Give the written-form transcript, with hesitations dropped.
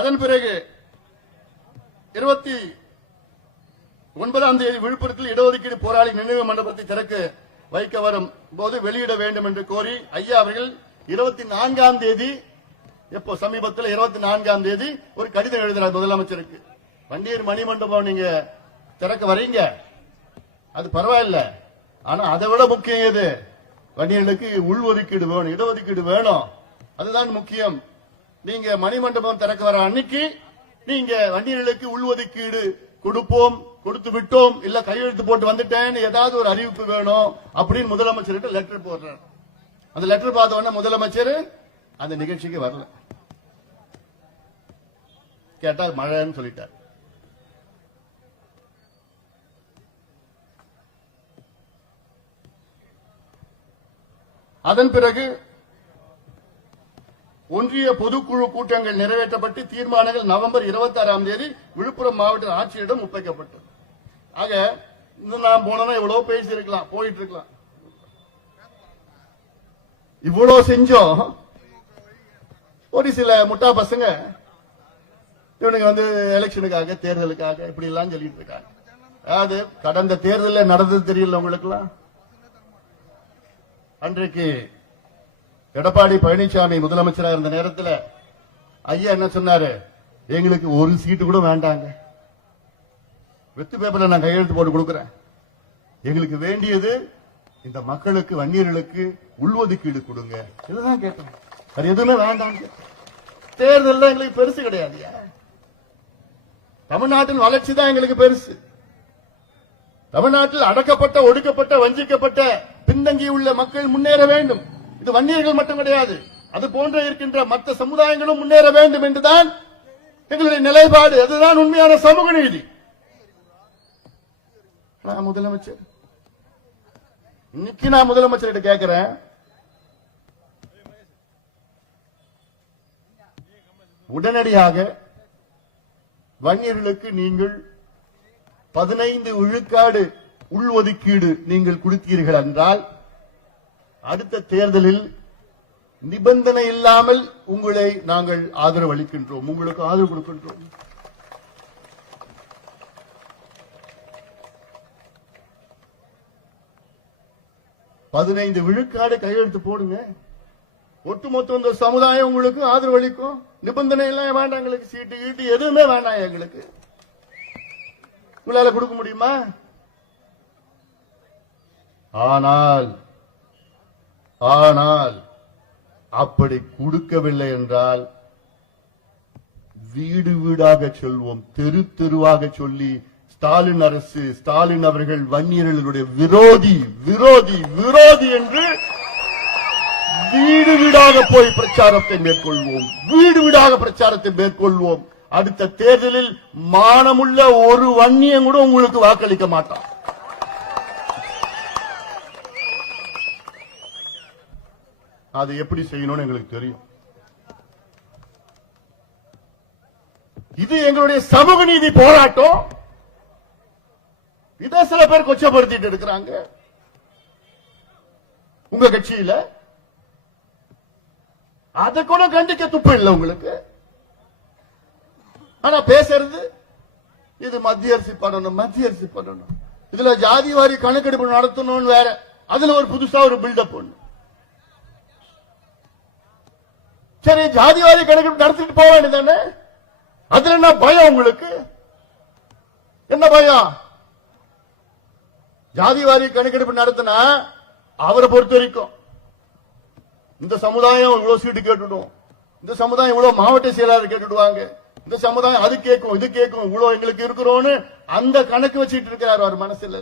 அதன் பிறகு 29ஆம் தேதி விழுப்புரத்தில் இடஒதுக்கீடு போராளி நினைவு மண்டபத்தை திறக்க வைக்க வரும் போது வெளியிட வேண்டும் என்று கோரி ஐயா அவர்கள் 24ஆம் தேதி எப்போ சமீபத்தில் 24ஆம் தேதி ஒரு கடிதம் எழுதுறார் முதலமைச்சருக்கு. வண்டியூர் மணிமண்டபம் நீங்க திறக்க வரீங்க, அது பரவாயில்ல. ஆனா அதை விட முக்கியம் எது? வண்டியர்களுக்கு உள்ஒதுக்கீடு வேணும், இடஒதுக்கீடு வேணும், அதுதான் முக்கியம். நீங்க மணிமண்டபம் திறக்க வர அன்னைக்கு நீங்க வண்டியர்களுக்கு உள்ஒதுக்கீடு கொடுப்போம், கொடுத்து விட்டோம், இல்ல கையெழுத்து போட்டு வந்துட்டேன்னு ஏதாவது ஒரு அறிவிப்பு வேணும் அப்படின்னு முதலமைச்சர்கிட்ட லெட்டர் போடுறார். அந்த லெட்டர் பார்த்த உடனே முதலமைச்சர் அந்த நிகழ்ச்சிக்கு வரல. கேட்டா மழைன்னு சொல்லிட்டார். அதன் பிறகு ஒன்றிய பொதுக்குழு கூட்டங்கள் நிறைவேற்றப்பட்டு தீர்மானங்கள் நவம்பர் 26ஆம் தேதி விழுப்புரம் மாவட்ட ஆட்சியரிடம் ஒப்படைக்கப்பட்டது. ஆக இன்னும் நான் போனா இவ்வளவு பேசி இருக்கலாம், போயிட்டு இருக்கலாம். இவ்வளவு செஞ்சோம். ஒரு சில முட்டா பசங்க இவனுங்க எலெக்ஷனுக்காக தேர்தலுக்காக இப்படி எல்லாம் சொல்லிட்டு இருக்காங்க. அதாவது கடந்த தேர்தலில் நடந்தது தெரியல உங்களுக்கு எல்லாம். அன்றைக்கு எடப்பாடி பழனிசாமி முதலமைச்சராக இருந்த நேரத்தில் ஐயா என்ன சொன்னாரு? எங்களுக்கு ஒரு சீட்டு கூட வேண்டாங்க, வெத்து பேப்பர்ல நான் கையெழுத்து போட்டு கொடுக்கிறேன். எங்களுக்கு வேண்டியது இந்த மக்களுக்கு வன்னியர்களுக்கு உள்ஒதுக்கீடு கொடுங்க, இதுதான் கேட்டோம். அது எதுவுமே வேண்டாம். தேர்தல் எங்களுக்கு பெருசு கிடையாது. தமிழ்நாட்டின் வளர்ச்சி தான் எங்களுக்கு பெருசு. தமிழ்நாட்டில் அடக்கப்பட்ட, ஒடுக்கப்பட்ட, வஞ்சிக்கப்பட்ட, பின்தங்கியுள்ள மக்கள் முன்னேற வேண்டும். இது வன்னியர்கள் மட்டும் கிடையாது, அது போன்ற இருக்கின்ற மற்ற சமுதாயங்களும் முன்னேற வேண்டும் என்றுதான் எங்களுடைய நிலைப்பாடு. அதுதான் உண்மையான சமூக நீதி. முதலமைச்சர் இன்னைக்கு நான் முதலமைச்சர்கிட்ட கேட்கிறேன், உடனடியாக வன்னியர்களுக்கு நீங்கள் 15 விழுக்காடு உள்ஒதுக்கீடு நீங்கள் கொடுத்தீர்கள் என்றால் அடுத்த தேர்தலில் நிபந்தனை இல்லாமல் உங்களை நாங்கள் ஆதரவு அளிக்கின்றோம், உங்களுக்கு ஆதரவு கொடுக்கின்றோம். பதினைந்து விழுக்காடு கையெழுத்து போடுங்க, ஒட்டுமொத்த இந்த சமுதாயம் உங்களுக்கு ஆதரவு அளிக்கும். நிபந்தனை எல்லாம் வேண்டாம், எங்களுக்கு சீட்டு கீட்டு எதுவுமே வேண்டாம். எங்களுக்கு உங்களால கொடுக்க முடியுமா? ஆனால் அப்படி கொடுக்கவில்லை என்றால் வீடு வீடாக சொல்வோம், தெரு தெருவாக சொல்லி ஸ்டாலின் அரசு, ஸ்டாலின் அவர்கள் வன்னியர்களுடைய விரோதி விரோதி விரோதி என்று வீடு வீடாக போய் பிரச்சாரத்தை மேற்கொள்வோம், வீடு வீடாக பிரச்சாரத்தை மேற்கொள்வோம். அடுத்த தேர்தலில் மானமுள்ள ஒரு வன்னியன் கூட உங்களுக்கு வாக்களிக்க மாட்டான். அது எப்படி செய்யணும்னு எங்களுக்கு தெரியும். இது எங்களுடைய சமூக நீதி போராட்டம். இதை சில பேர் கொச்சப்படுத்திட்டு இருக்கிறாங்க உங்க கட்சியில. அதை கூட கண்டிக்க துப்பு இல்லை உங்களுக்கு. ஆனா பேசுறது இது மத்திய அரசு பண்ணணும், மத்திய அரசு பண்ணணும், இதுல ஜாதி வாரி கணக்கெடுப்பு நடத்தணும் வேற, அதுல ஒரு புதுசா ஒரு பில்டப் ஒண்ணு. சரி, ஜாதிவாரி கணக்கெடுப்பு நடத்திட்டு போக வேண்டியதானே? அதுல என்ன பயம் உங்களுக்கு? என்ன பயம்? ஜாதிவாரி கணக்கெடுப்பு நடத்தினா அவரை பொறுத்த வரைக்கும் இந்த சமுதாயம் இவ்வளவு சீட்டு கேட்டுடும், இந்த சமுதாயம் இவ்வளவு மாவட்ட செயலாளர் கேட்டுடுவாங்க, இந்த சமுதாயம் அது கேட்கும் இது கேட்கும், இவ்வளவு எங்களுக்கு இருக்கிறோம்னு அந்த கணக்கு வச்சுட்டு இருக்கிறார் அவர் மனசுல.